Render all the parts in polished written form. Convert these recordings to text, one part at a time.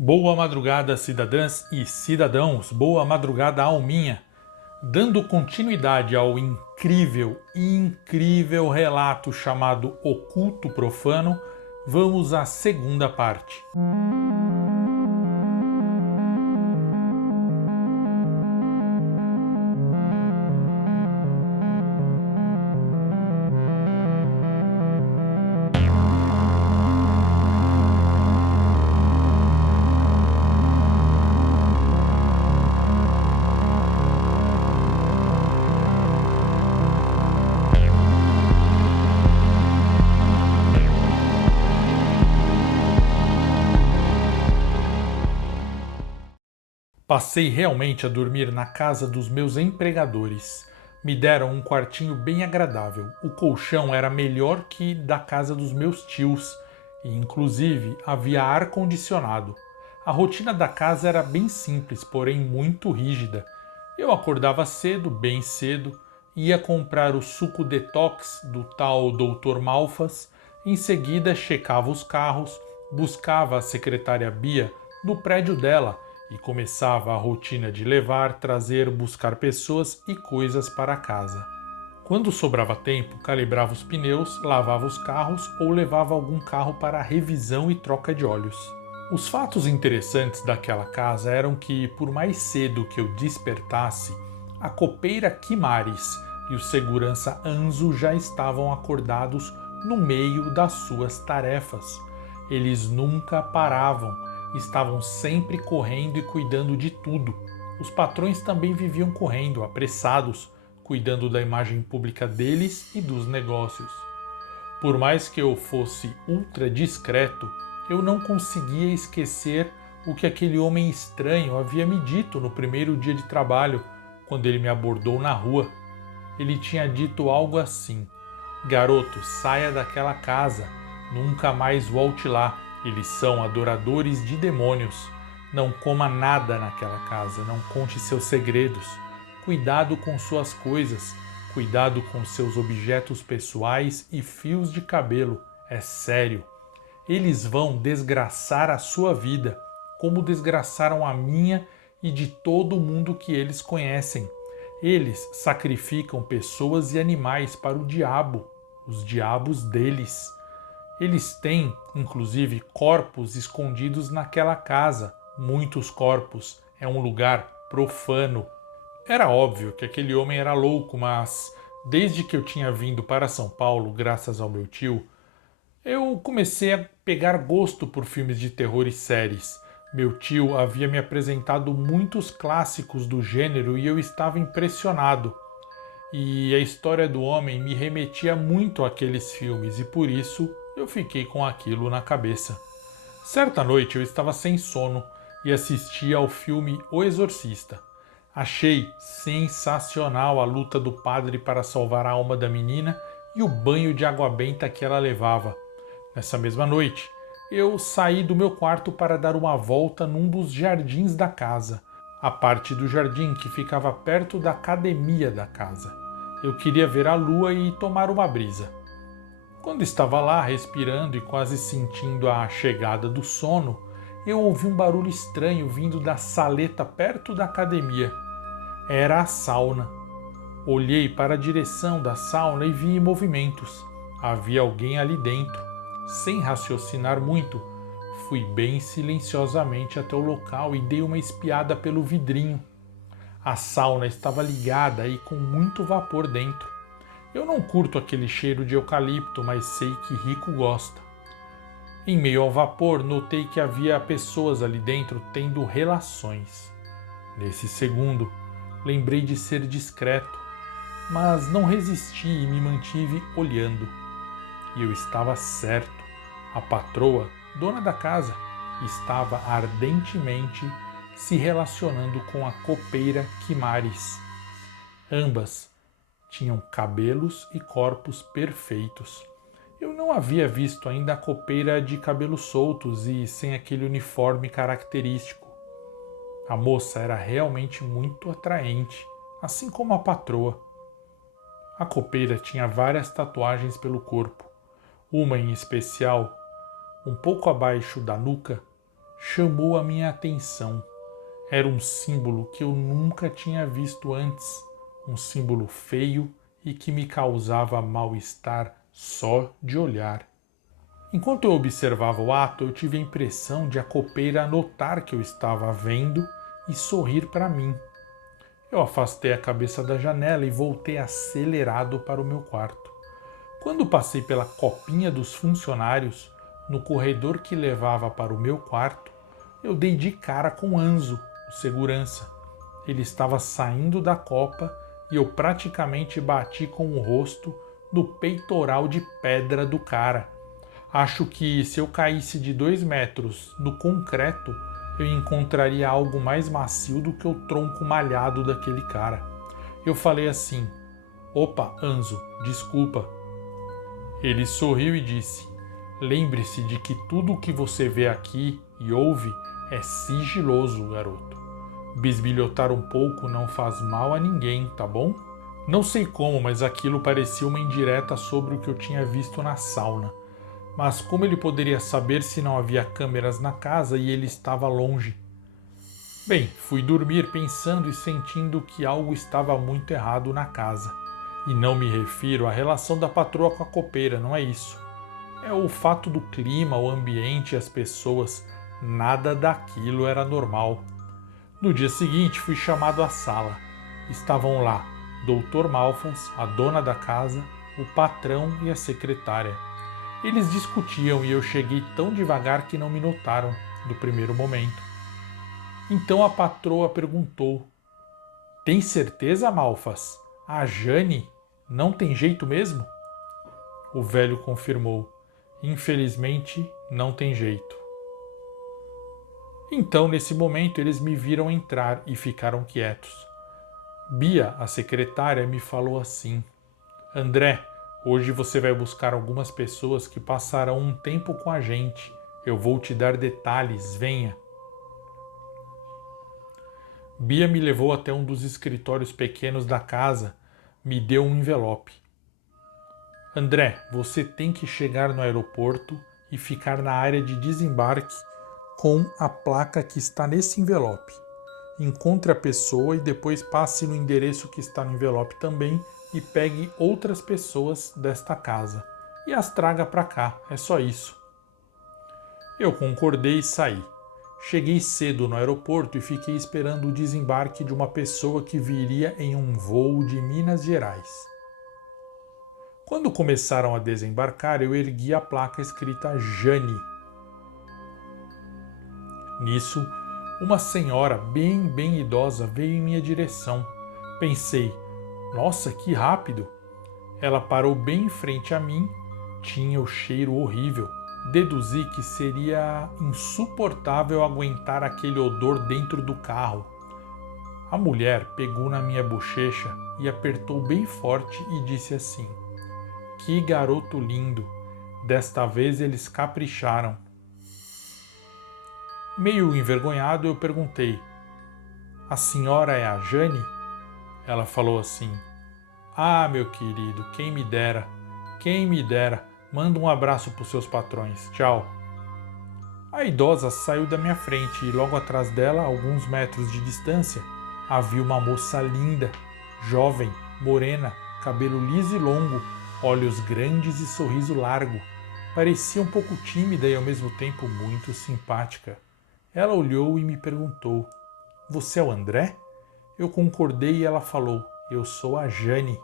Boa madrugada, cidadãs e cidadãos, boa madrugada, alminha. Dando continuidade ao incrível relato chamado Oculto Profano, vamos à segunda parte. Passei realmente a dormir na casa dos meus empregadores. Me deram um quartinho bem agradável. O colchão era melhor que da casa dos meus tios e, inclusive, havia ar-condicionado. A rotina da casa era bem simples, porém muito rígida. Eu acordava cedo, bem cedo, ia comprar o suco detox do tal Dr. Malfas, em seguida checava os carros, buscava a secretária Bia no prédio dela e começava a rotina de levar, trazer, buscar pessoas e coisas para casa. Quando sobrava tempo, calibrava os pneus, lavava os carros ou levava algum carro para revisão e troca de óleos. Os fatos interessantes daquela casa eram que, por mais cedo que eu despertasse, a copeira Quimaris e o segurança Anzo já estavam acordados no meio das suas tarefas. Eles nunca paravam, estavam sempre correndo e cuidando de tudo. Os patrões também viviam correndo, apressados, cuidando da imagem pública deles e dos negócios. Por mais que eu fosse ultra discreto, eu não conseguia esquecer o que aquele homem estranho havia me dito no primeiro dia de trabalho, quando ele me abordou na rua. Ele tinha dito algo assim: "Garoto, saia daquela casa, nunca mais volte lá. Eles são adoradores de demônios. Não coma nada naquela casa, não conte seus segredos. Cuidado com suas coisas, cuidado com seus objetos pessoais e fios de cabelo. É sério. Eles vão desgraçar a sua vida, como desgraçaram a minha e de todo mundo que eles conhecem. Eles sacrificam pessoas e animais para o diabo, os diabos deles. Eles têm, inclusive, corpos escondidos naquela casa, muitos corpos. É um lugar profano." Era óbvio que aquele homem era louco, mas desde que eu tinha vindo para São Paulo, graças ao meu tio, eu comecei a pegar gosto por filmes de terror e séries. Meu tio havia me apresentado muitos clássicos do gênero e eu estava impressionado. E a história do homem me remetia muito àqueles filmes e por isso eu fiquei com aquilo na cabeça. Certa noite eu estava sem sono e assisti ao filme O Exorcista. Achei sensacional a luta do padre para salvar a alma da menina e o banho de água benta que ela levava. Nessa mesma noite, eu saí do meu quarto para dar uma volta num dos jardins da casa, a parte do jardim que ficava perto da academia da casa. Eu queria ver a lua e tomar uma brisa. Quando estava lá, respirando e quase sentindo a chegada do sono, eu ouvi um barulho estranho vindo da saleta perto da academia. Era a sauna. Olhei para a direção da sauna e vi movimentos. Havia alguém ali dentro. Sem raciocinar muito, fui bem silenciosamente até o local e dei uma espiada pelo vidrinho. A sauna estava ligada e com muito vapor dentro. Eu não curto aquele cheiro de eucalipto, mas sei que Rico gosta. Em meio ao vapor, notei que havia pessoas ali dentro tendo relações. Nesse segundo, lembrei de ser discreto, mas não resisti e me mantive olhando. E eu estava certo. A patroa, dona da casa, estava ardentemente se relacionando com a copeira Quimaris. Ambas tinham cabelos e corpos perfeitos. Eu não havia visto ainda a copeira de cabelos soltos e sem aquele uniforme característico. A moça era realmente muito atraente, assim como a patroa. A copeira tinha várias tatuagens pelo corpo. Uma em especial, um pouco abaixo da nuca, chamou a minha atenção. Era um símbolo que eu nunca tinha visto antes, um símbolo feio e que me causava mal-estar só de olhar. Enquanto eu observava o ato, eu tive a impressão de a copeira notar que eu estava vendo e sorrir para mim. Eu afastei a cabeça da janela e voltei acelerado para o meu quarto. Quando passei pela copinha dos funcionários, no corredor que levava para o meu quarto, eu dei de cara com Anzo, o segurança. Ele estava saindo da copa e eu praticamente bati com o rosto no peitoral de pedra do cara. Acho que se eu caísse de 2 metros no concreto, eu encontraria algo mais macio do que o tronco malhado daquele cara. Eu falei assim: "Opa, Anzo, desculpa." Ele sorriu e disse: "Lembre-se de que tudo o que você vê aqui e ouve é sigiloso, garoto. Bisbilhotar um pouco não faz mal a ninguém, tá bom?" Não sei como, mas aquilo parecia uma indireta sobre o que eu tinha visto na sauna. Mas como ele poderia saber se não havia câmeras na casa e ele estava longe? Bem, fui dormir pensando e sentindo que algo estava muito errado na casa. E não me refiro à relação da patroa com a copeira, não é isso. É o fato do clima, o ambiente e as pessoas. Nada daquilo era normal. No dia seguinte, fui chamado à sala. Estavam lá Dr. Malfas, a dona da casa, o patrão e a secretária. Eles discutiam e eu cheguei tão devagar que não me notaram do primeiro momento. Então a patroa perguntou: "Tem certeza, Malfas? A Jane não tem jeito mesmo?" O velho confirmou: "Infelizmente, não tem jeito." Então, nesse momento, eles me viram entrar e ficaram quietos. Bia, a secretária, me falou assim: "André, hoje você vai buscar algumas pessoas que passarão um tempo com a gente. Eu vou te dar detalhes, venha." Bia me levou até um dos escritórios pequenos da casa, me deu um envelope. "André, você tem que chegar no aeroporto e ficar na área de desembarque com a placa que está nesse envelope. Encontre a pessoa e depois passe no endereço que está no envelope também e pegue outras pessoas desta casa e as traga para cá, é só isso." Eu concordei e saí. Cheguei cedo no aeroporto e fiquei esperando o desembarque de uma pessoa que viria em um voo de Minas Gerais. Quando começaram a desembarcar, eu ergui a placa escrita Jane. Nisso, uma senhora bem idosa veio em minha direção. Pensei: "Nossa, que rápido!" Ela parou bem em frente a mim, tinha o cheiro horrível. Deduzi que seria insuportável aguentar aquele odor dentro do carro. A mulher pegou na minha bochecha e apertou bem forte e disse assim: "Que garoto lindo! Desta vez eles capricharam." Meio envergonhado, eu perguntei: "A senhora é a Jane?" Ela falou assim: "Ah, meu querido, quem me dera, quem me dera. Manda um abraço para os seus patrões. Tchau." A idosa saiu da minha frente e logo atrás dela, a alguns metros de distância, havia uma moça linda, jovem, morena, cabelo liso e longo, olhos grandes e sorriso largo. Parecia um pouco tímida e ao mesmo tempo muito simpática. Ela olhou e me perguntou: "Você é o André?" Eu concordei e ela falou: "Eu sou a Jane."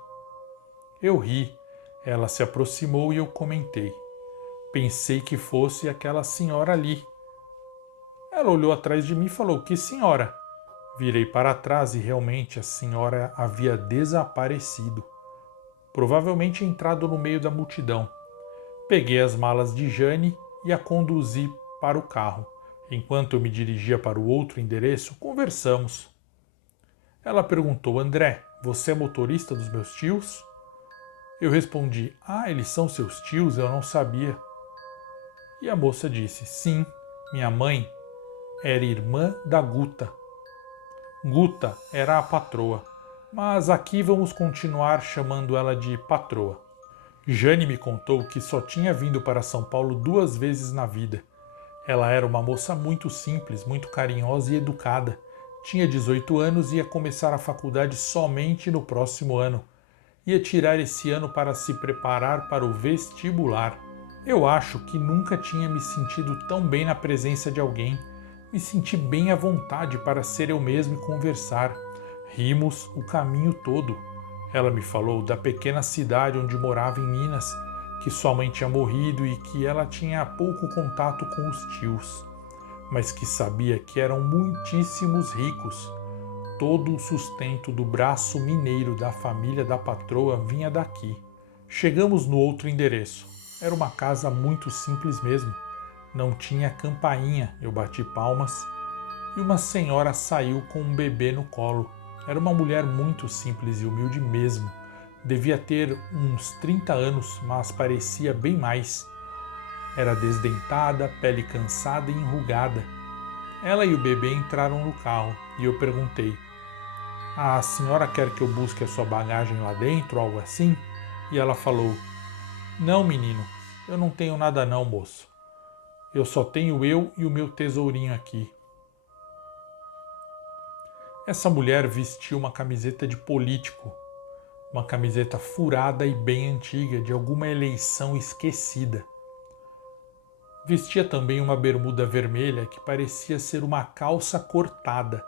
Eu ri. Ela se aproximou e eu comentei: "Pensei que fosse aquela senhora ali." Ela olhou atrás de mim e falou: "Que senhora?" Virei para trás e realmente a senhora havia desaparecido. Provavelmente entrado no meio da multidão. Peguei as malas de Jane e a conduzi para o carro. Enquanto eu me dirigia para o outro endereço, conversamos. Ela perguntou: "André, você é motorista dos meus tios?" Eu respondi: "Ah, eles são seus tios? Eu não sabia." E a moça disse: "Sim, minha mãe era irmã da Guta." Guta era a patroa, mas aqui vamos continuar chamando ela de patroa. Jane me contou que só tinha vindo para São Paulo 2 vezes na vida. Ela era uma moça muito simples, muito carinhosa e educada. Tinha 18 anos e ia começar a faculdade somente no próximo ano. Ia tirar esse ano para se preparar para o vestibular. Eu acho que nunca tinha me sentido tão bem na presença de alguém. Me senti bem à vontade para ser eu mesmo e conversar. Rimos o caminho todo. Ela me falou da pequena cidade onde morava em Minas, que sua mãe tinha morrido e que ela tinha pouco contato com os tios, mas que sabia que eram muitíssimos ricos. Todo o sustento do braço mineiro da família da patroa vinha daqui. Chegamos no outro endereço. Era uma casa muito simples mesmo. Não tinha campainha, eu bati palmas, e uma senhora saiu com um bebê no colo. Era uma mulher muito simples e humilde mesmo. Devia ter uns 30 anos, mas parecia bem mais. Era desdentada, pele cansada e enrugada. Ela e o bebê entraram no carro e eu perguntei: "A senhora quer que eu busque a sua bagagem lá dentro, algo assim?" E ela falou: "Não, menino, eu não tenho nada não, moço. Eu só tenho eu e o meu tesourinho aqui." Essa mulher vestia uma camiseta de político, uma camiseta furada e bem antiga, de alguma eleição esquecida. Vestia também uma bermuda vermelha que parecia ser uma calça cortada,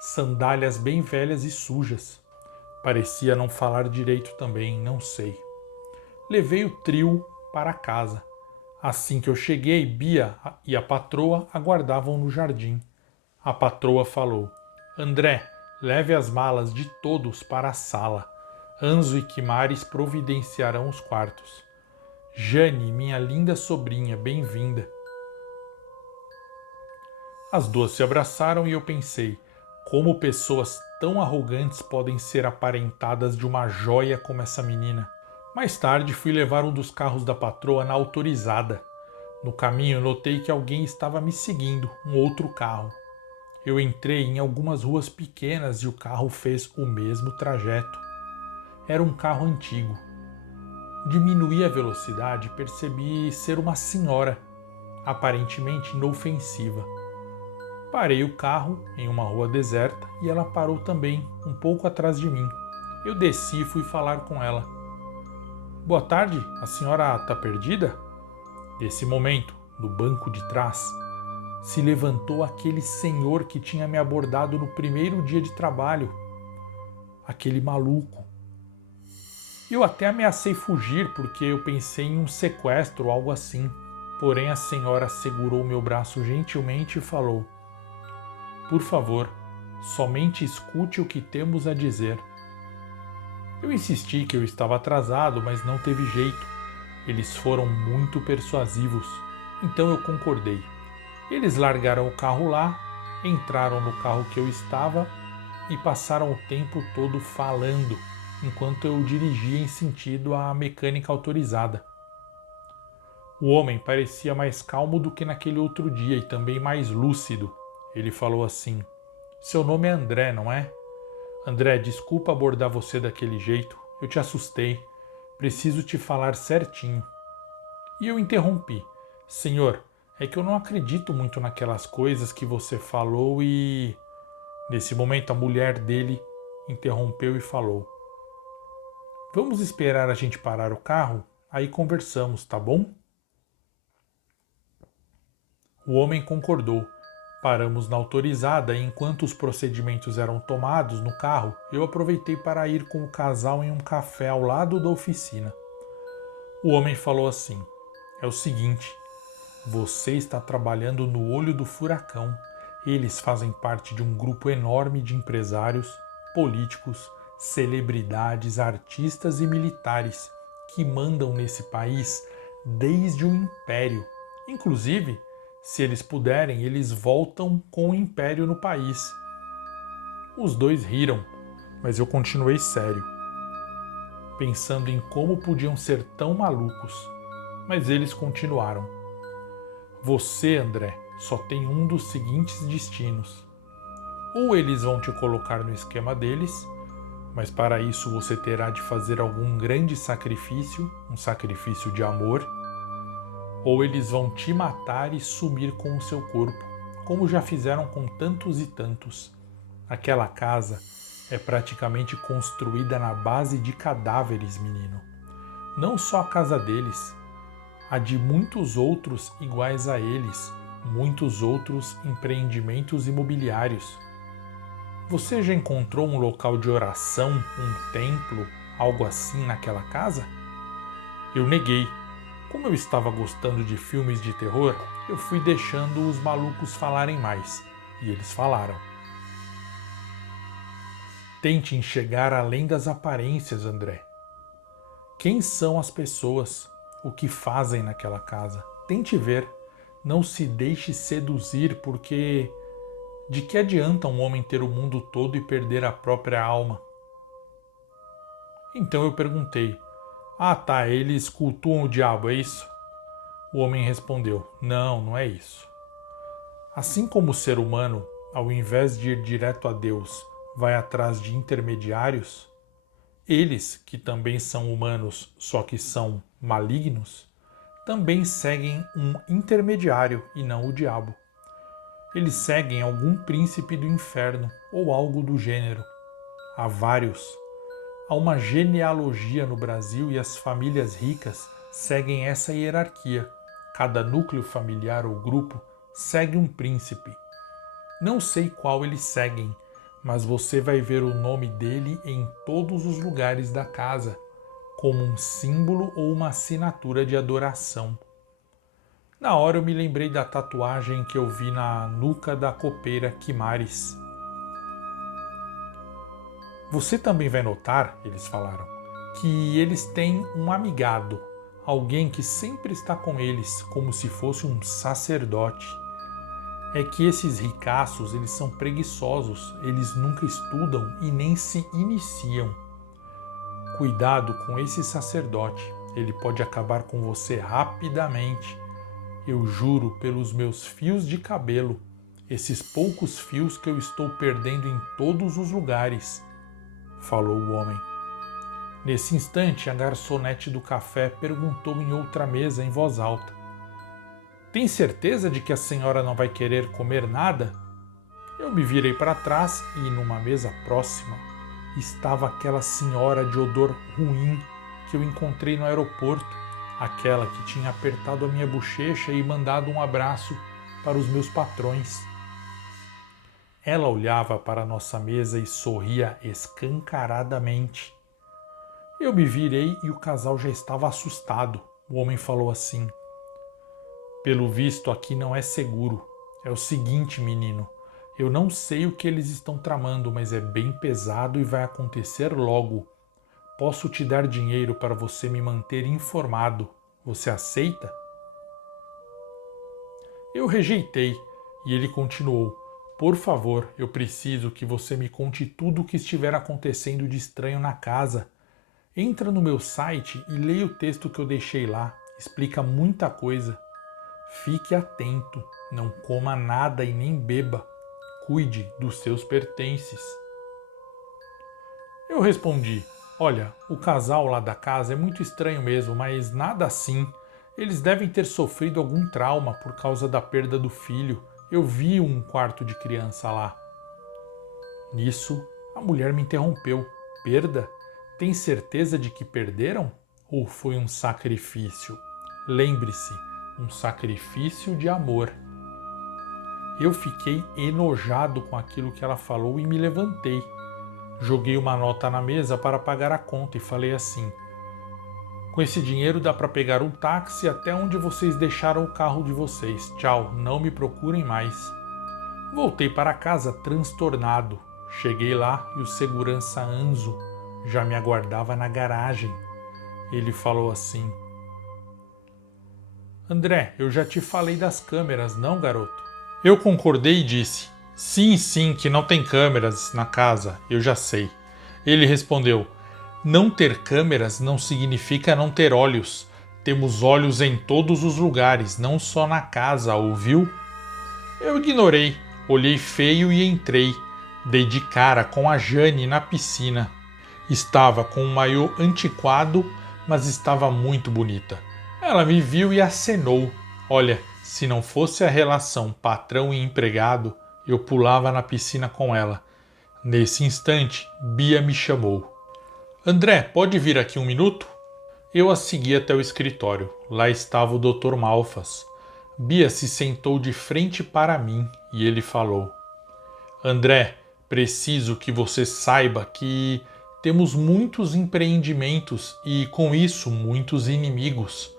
sandálias bem velhas e sujas. Parecia não falar direito também, não sei. Levei o trio para casa. Assim que eu cheguei, Bia e a patroa aguardavam no jardim. A patroa falou: "André, leve as malas de todos para a sala. Anzo e Quimares providenciarão os quartos. Jane, minha linda sobrinha, bem-vinda." As duas se abraçaram e eu pensei: como pessoas tão arrogantes podem ser aparentadas de uma joia como essa menina? Mais tarde fui levar um dos carros da patroa na autorizada. No caminho notei que alguém estava me seguindo, um outro carro. Eu entrei em algumas ruas pequenas e o carro fez o mesmo trajeto. Era um carro antigo. Diminuí a velocidade e percebi ser uma senhora, aparentemente inofensiva. Parei o carro em uma rua deserta e ela parou também, um pouco atrás de mim. Eu desci e fui falar com ela. "Boa tarde, a senhora está perdida?" Nesse momento, do banco de trás, se levantou aquele senhor que tinha me abordado no primeiro dia de trabalho. Aquele maluco. Eu até ameacei fugir porque eu pensei em um sequestro ou algo assim. Porém, a senhora segurou meu braço gentilmente e falou: "Por favor, somente escute o que temos a dizer." Eu insisti que eu estava atrasado, mas não teve jeito. Eles foram muito persuasivos. Então eu concordei. Eles largaram o carro lá, entraram no carro que eu estava e passaram o tempo todo falando, enquanto eu dirigia em sentido à mecânica autorizada. O homem parecia mais calmo do que naquele outro dia e também mais lúcido. Ele falou assim: "Seu nome é André, não é? André, desculpa abordar você daquele jeito. Eu te assustei. Preciso te falar certinho." E eu interrompi: "Senhor, é que eu não acredito muito naquelas coisas que você falou e..." Nesse momento, a mulher dele interrompeu e falou: "Vamos esperar a gente parar o carro? Aí conversamos, tá bom?" O homem concordou. Paramos na autorizada e enquanto os procedimentos eram tomados no carro, eu aproveitei para ir com o casal em um café ao lado da oficina. O homem falou assim: "É o seguinte, você está trabalhando no olho do furacão. Eles fazem parte de um grupo enorme de empresários, políticos, celebridades, artistas e militares que mandam nesse país desde o Império. Inclusive, se eles puderem, eles voltam com o Império no país." Os dois riram, mas eu continuei sério, pensando em como podiam ser tão malucos. Mas eles continuaram: "Você, André, só tem um dos seguintes destinos. Ou eles vão te colocar no esquema deles, mas para isso você terá de fazer algum grande sacrifício, um sacrifício de amor, ou eles vão te matar e sumir com o seu corpo, como já fizeram com tantos e tantos. Aquela casa é praticamente construída na base de cadáveres, menino. Não só a casa deles, a de muitos outros iguais a eles, muitos outros empreendimentos imobiliários. Você já encontrou um local de oração, um templo, algo assim naquela casa? Eu neguei. Como eu estava gostando de filmes de terror, eu fui deixando os malucos falarem mais. E eles falaram. Tente enxergar além das aparências, André. Quem são as pessoas? O que fazem naquela casa? Tente ver. Não se deixe seduzir, porque de que adianta um homem ter o mundo todo e perder a própria alma? Então eu perguntei, tá, eles cultuam o diabo, é isso? O homem respondeu, não, não é isso. Assim como o ser humano, ao invés de ir direto a Deus, vai atrás de intermediários, eles, que também são humanos, só que são malignos, também seguem um intermediário e não o diabo. Eles seguem algum príncipe do inferno ou algo do gênero. Há vários. Há uma genealogia no Brasil e as famílias ricas seguem essa hierarquia. Cada núcleo familiar ou grupo segue um príncipe. Não sei qual eles seguem, mas você vai ver o nome dele em todos os lugares da casa, como um símbolo ou uma assinatura de adoração. Na hora eu me lembrei da tatuagem que eu vi na nuca da copeira Quimares. Você também vai notar, eles falaram, que eles têm um amigado, alguém que sempre está com eles, como se fosse um sacerdote. É que esses ricaços, eles são preguiçosos, eles nunca estudam e nem se iniciam. Cuidado com esse sacerdote, ele pode acabar com você rapidamente. Eu juro pelos meus fios de cabelo, esses poucos fios que eu estou perdendo em todos os lugares, falou o homem. Nesse instante, a garçonete do café perguntou em outra mesa em voz alta, tem certeza de que a senhora não vai querer comer nada? Eu me virei para trás e, numa mesa próxima, estava aquela senhora de odor ruim que eu encontrei no aeroporto, aquela que tinha apertado a minha bochecha e mandado um abraço para os meus patrões. Ela olhava para a nossa mesa e sorria escancaradamente. Eu me virei e o casal já estava assustado. O homem falou assim, pelo visto aqui não é seguro. É o seguinte, menino, eu não sei o que eles estão tramando, mas é bem pesado e vai acontecer logo. Posso te dar dinheiro para você me manter informado. Você aceita? Eu rejeitei e ele continuou. Por favor, eu preciso que você me conte tudo o que estiver acontecendo de estranho na casa. Entra no meu site e leia o texto que eu deixei lá. Explica muita coisa. Fique atento, não coma nada e nem beba. Cuide dos seus pertences. Eu respondi, olha, o casal lá da casa é muito estranho mesmo, mas nada assim. Eles devem ter sofrido algum trauma por causa da perda do filho. Eu vi um quarto de criança lá. Nisso, a mulher me interrompeu. Perda? Tem certeza de que perderam? Ou foi um sacrifício? Lembre-se, um sacrifício de amor. Eu fiquei enojado com aquilo que ela falou e me levantei. Joguei uma nota na mesa para pagar a conta e falei assim, com esse dinheiro dá para pegar um táxi até onde vocês deixaram o carro de vocês. Tchau, não me procurem mais. Voltei para casa transtornado. Cheguei lá e o segurança Anzo já me aguardava na garagem. Ele falou assim, André, eu já te falei das câmeras, não, garoto? Eu concordei e disse, sim, que não tem câmeras na casa, eu já sei. Ele respondeu, não ter câmeras não significa não ter olhos. Temos olhos em todos os lugares, não só na casa, ouviu? Eu ignorei, olhei feio e entrei. Dei de cara com a Jane na piscina. Estava com um maiô antiquado, mas estava muito bonita. Ela me viu e acenou. Olha, se não fosse a relação patrão e empregado, eu pulava na piscina com ela. Nesse instante, Bia me chamou. André, pode vir aqui um minuto? Eu a segui até o escritório. Lá estava o Dr. Malfas. Bia se sentou de frente para mim e ele falou: André, preciso que você saiba que temos muitos empreendimentos e, com isso, muitos inimigos.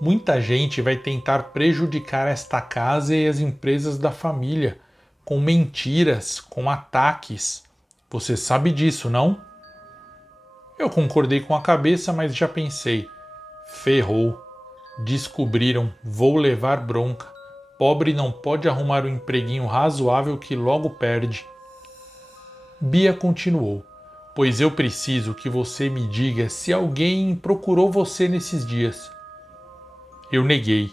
Muita gente vai tentar prejudicar esta casa e as empresas da família, com mentiras, com ataques. Você sabe disso, não? Eu concordei com a cabeça, mas já pensei: ferrou. Descobriram, vou levar bronca. Pobre não pode arrumar um empreguinho razoável que logo perde. Bia continuou: pois eu preciso que você me diga se alguém procurou você nesses dias. Eu neguei.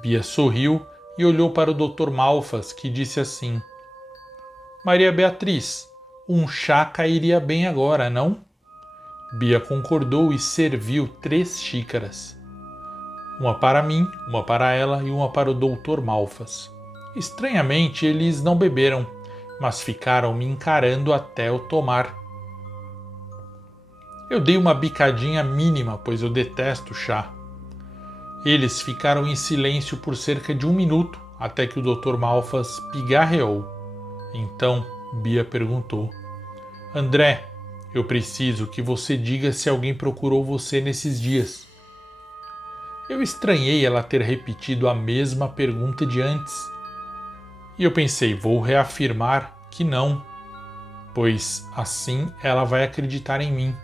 Bia sorriu e olhou para o Dr. Malfas, que disse assim: Maria Beatriz, um chá cairia bem agora, não? Bia concordou e serviu 3 xícaras. Uma para mim, uma para ela e uma para o Dr. Malfas. Estranhamente, eles não beberam, mas ficaram me encarando até eu tomar. Eu dei uma bicadinha mínima, pois eu detesto chá. Eles ficaram em silêncio por cerca de 1 minuto, até que o Dr. Malfas pigarreou. Então, Bia perguntou: André, eu preciso que você diga se alguém procurou você nesses dias. Eu estranhei ela ter repetido a mesma pergunta de antes. E eu pensei, vou reafirmar que não, pois assim ela vai acreditar em mim.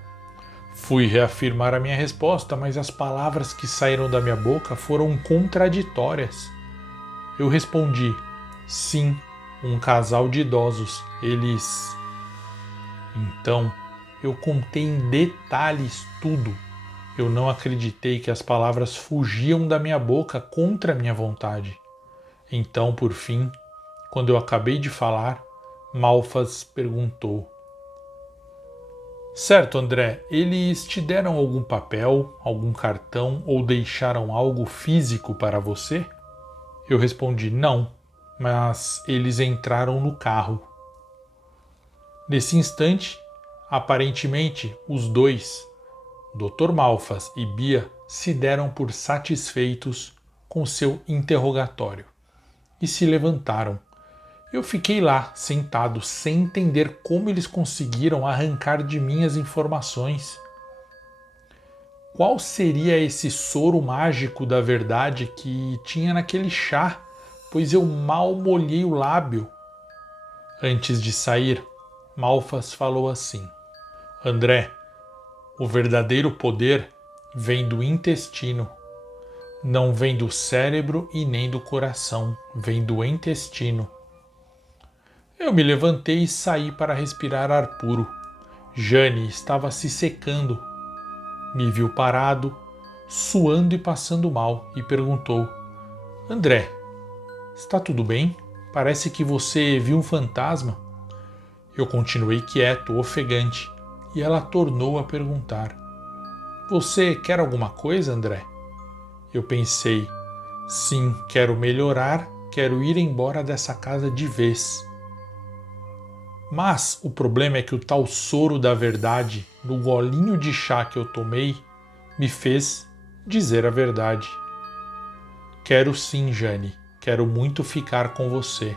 Fui reafirmar a minha resposta, mas as palavras que saíram da minha boca foram contraditórias. Eu respondi: sim, um casal de idosos. Eles... Então, eu contei em detalhes tudo. Eu não acreditei que as palavras fugiam da minha boca contra a minha vontade. Então, por fim, quando eu acabei de falar, Malfas perguntou: Certo, André, eles te deram algum papel, algum cartão ou deixaram algo físico para você? Eu respondi: não, mas eles entraram no carro. Nesse instante, aparentemente, os dois, Dr. Malfas e Bia, se deram por satisfeitos com seu interrogatório e se levantaram. Eu fiquei lá, sentado, sem entender como eles conseguiram arrancar de mim as informações. Qual seria esse soro mágico da verdade que tinha naquele chá, pois eu mal molhei o lábio? Antes de sair, Malfas falou assim: André, o verdadeiro poder vem do intestino. Não vem do cérebro e nem do coração, vem do intestino. Eu me levantei e saí para respirar ar puro. Jane estava se secando. Me viu parado, suando e passando mal, e perguntou: André, está tudo bem? Parece que você viu um fantasma. Eu continuei quieto, ofegante, e ela tornou a perguntar: Você quer alguma coisa, André? Eu pensei: sim, quero melhorar, quero ir embora dessa casa de vez. Mas o problema é que o tal soro da verdade, no golinho de chá que eu tomei, me fez dizer a verdade. Quero sim, Jane, quero muito ficar com você.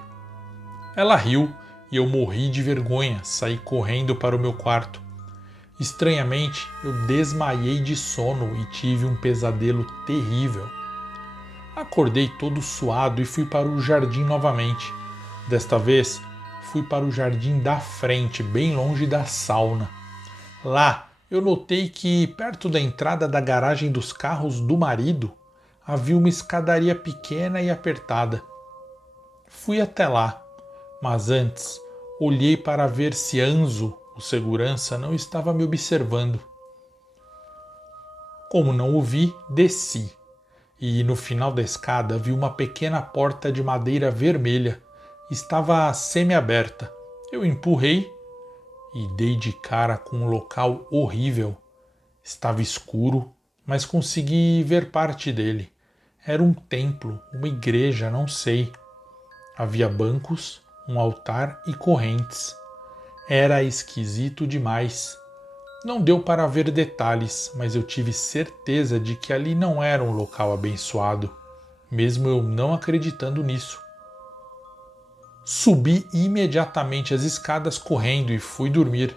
Ela riu e eu morri de vergonha, saí correndo para o meu quarto. Estranhamente, eu desmaiei de sono e tive um pesadelo terrível. Acordei todo suado e fui para o jardim novamente. Desta vez, fui para o jardim da frente, bem longe da sauna. Lá, eu notei que, perto da entrada da garagem dos carros do marido, havia uma escadaria pequena e apertada. Fui até lá, mas antes olhei para ver se Anzo, o segurança, não estava me observando. Como não o vi, desci, e no final da escada vi uma pequena porta de madeira vermelha. Estava semi-aberta. Eu empurrei e dei de cara com um local horrível. Estava escuro, mas consegui ver parte dele. Era um templo, uma igreja, não sei. Havia bancos, um altar e correntes. Era esquisito demais. Não deu para ver detalhes, mas eu tive certeza de que ali não era um local abençoado, mesmo eu não acreditando nisso. Subi imediatamente as escadas correndo e fui dormir.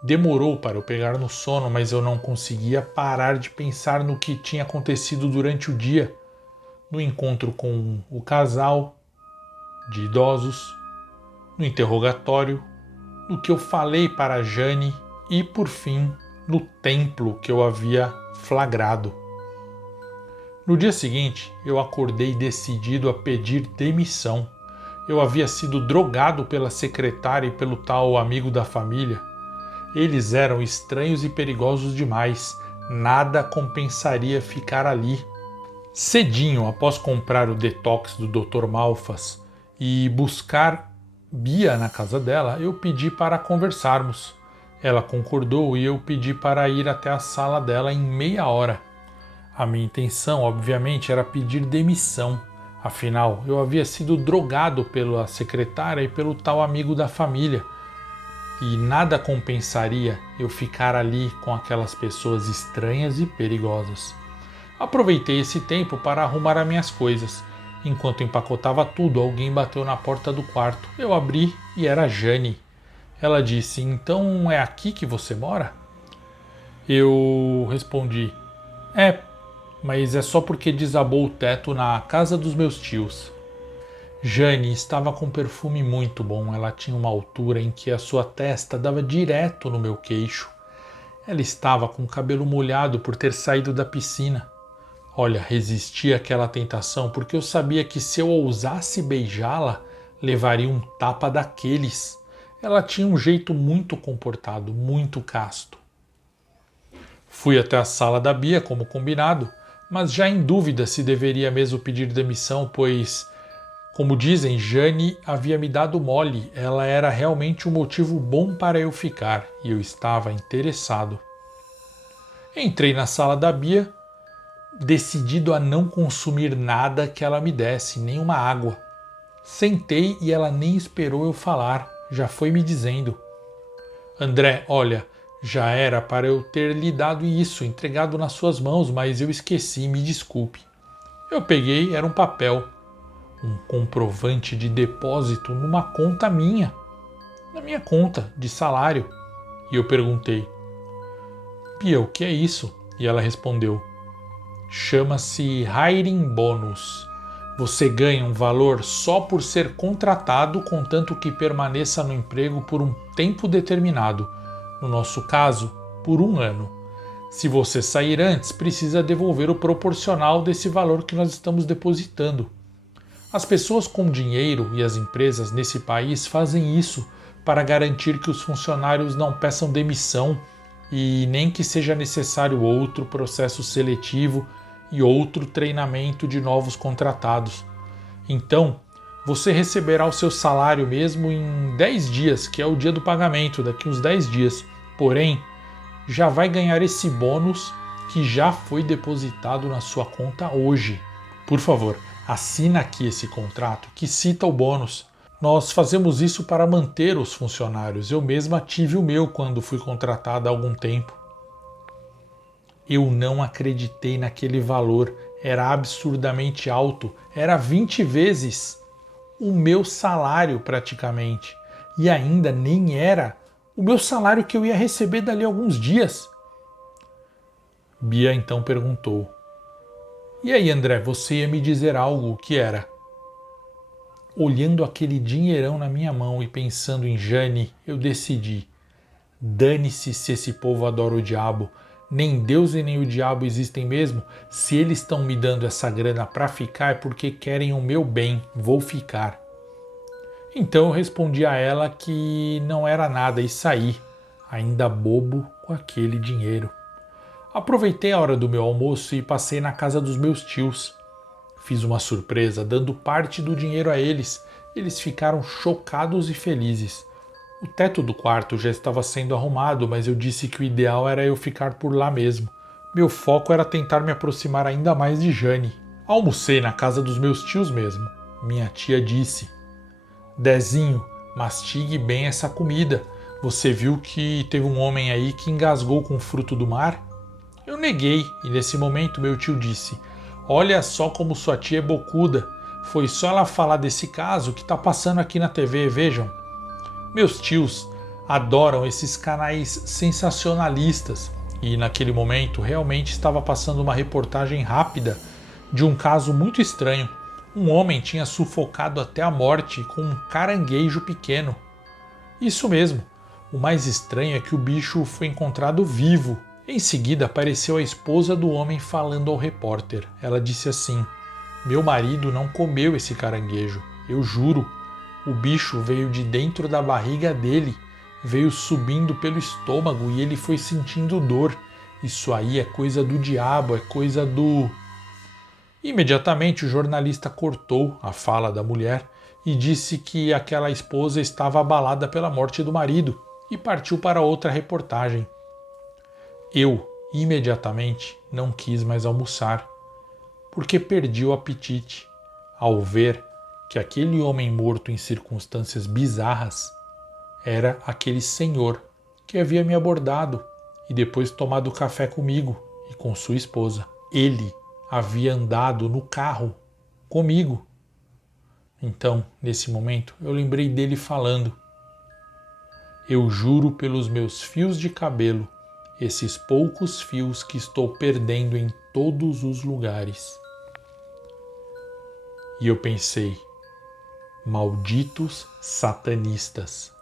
Demorou para eu pegar no sono, mas eu não conseguia parar de pensar no que tinha acontecido durante o dia, no encontro com o casal de idosos, no interrogatório, no que eu falei para Jane e, por fim, no templo que eu havia flagrado. No dia seguinte, eu acordei decidido a pedir demissão. Eu havia sido drogado pela secretária e pelo tal amigo da família. Eles eram estranhos e perigosos demais. Nada compensaria ficar ali. Cedinho, após comprar o detox do Dr. Malfas e buscar Bia na casa dela, eu pedi para conversarmos. Ela concordou e eu pedi para ir até a sala dela em meia hora. A minha intenção, obviamente, era pedir demissão. Afinal, eu havia sido drogado pela secretária e pelo tal amigo da família. E nada compensaria eu ficar ali com aquelas pessoas estranhas e perigosas. Aproveitei esse tempo para arrumar as minhas coisas. Enquanto empacotava tudo, alguém bateu na porta do quarto. Eu abri e era Jane. Ela disse: "Então é aqui que você mora?" Eu respondi: "É, mas é só porque desabou o teto na casa dos meus tios." Jane estava com um perfume muito bom. Ela tinha uma altura em que a sua testa dava direto no meu queixo. Ela estava com o cabelo molhado por ter saído da piscina. Olha, resisti àquela tentação porque eu sabia que se eu ousasse beijá-la, levaria um tapa daqueles. Ela tinha um jeito muito comportado, muito casto. Fui até a sala da Bia, como combinado, mas já em dúvida se deveria mesmo pedir demissão, pois, como dizem, Jane havia me dado mole. Ela era realmente um motivo bom para eu ficar e eu estava interessado. Entrei na sala da Bia, decidido a não consumir nada que ela me desse, nem uma água. Sentei e ela nem esperou eu falar, já foi me dizendo: "André, olha, já era para eu ter lhe dado isso, entregado nas suas mãos, mas eu esqueci, me desculpe." Eu peguei, era um papel, um comprovante de depósito numa conta minha, na minha conta de salário. E eu perguntei: "Bia, o que é isso?" E ela respondeu: "Chama-se hiring bonus. Você ganha um valor só por ser contratado, contanto que permaneça no emprego por um tempo determinado. No nosso caso, por 1 ano. Se você sair antes, precisa devolver o proporcional desse valor que nós estamos depositando." As pessoas com dinheiro e as empresas nesse país fazem isso para garantir que os funcionários não peçam demissão e nem que seja necessário outro processo seletivo e outro treinamento de novos contratados. Então, você receberá o seu salário mesmo em 10 dias, que é o dia do pagamento, daqui uns 10 dias. Porém, já vai ganhar esse bônus que já foi depositado na sua conta hoje. Por favor, assina aqui esse contrato que cita o bônus. Nós fazemos isso para manter os funcionários. Eu mesma tive o meu quando fui contratada há algum tempo. Eu não acreditei naquele valor. Era absurdamente alto. Era 20 vezes o meu salário praticamente. E ainda nem era o meu salário que eu ia receber dali a alguns dias. Bia então perguntou: "E aí, André, você ia me dizer algo, o que era?" Olhando aquele dinheirão na minha mão e pensando em Jane, eu decidi: dane-se se esse povo adora o diabo. Nem Deus e nem o diabo existem mesmo. Se eles estão me dando essa grana para ficar é porque querem o meu bem. Vou ficar. Então eu respondi a ela que não era nada e saí, ainda bobo com aquele dinheiro. Aproveitei a hora do meu almoço e passei na casa dos meus tios. Fiz uma surpresa, dando parte do dinheiro a eles. Eles ficaram chocados e felizes. O teto do quarto já estava sendo arrumado, mas eu disse que o ideal era eu ficar por lá mesmo, Meu foco era tentar me aproximar ainda mais de Jane. Almocei na casa dos meus tios mesmo. Minha tia disse: Dezinho, mastigue bem essa comida. Você viu que teve um homem aí que engasgou com o fruto do mar? Eu neguei e nesse momento meu tio disse: Olha só como sua tia é bocuda. Foi só ela falar desse caso que tá passando aqui na TV, vejam. Meus tios adoram esses canais sensacionalistas e naquele momento realmente estava passando uma reportagem rápida de um caso muito estranho. Um homem tinha sufocado até a morte com um caranguejo pequeno. Isso mesmo. O mais estranho é que o bicho foi encontrado vivo. Em seguida apareceu a esposa do homem falando ao repórter. Ela disse assim: Meu marido não comeu esse caranguejo, eu juro. O bicho veio de dentro da barriga dele, veio subindo pelo estômago e ele foi sentindo dor. Isso aí é coisa do diabo, é coisa do... Imediatamente o jornalista cortou a fala da mulher e disse que aquela esposa estava abalada pela morte do marido e partiu para outra reportagem. Eu, imediatamente, não quis mais almoçar, porque perdi o apetite ao ver que aquele homem morto em circunstâncias bizarras era aquele senhor que havia me abordado e depois tomado café comigo e com sua esposa. Ele havia andado no carro comigo. Então, nesse momento, eu lembrei dele falando: Eu juro pelos meus fios de cabelo, esses poucos fios que estou perdendo em todos os lugares. E eu pensei: malditos satanistas.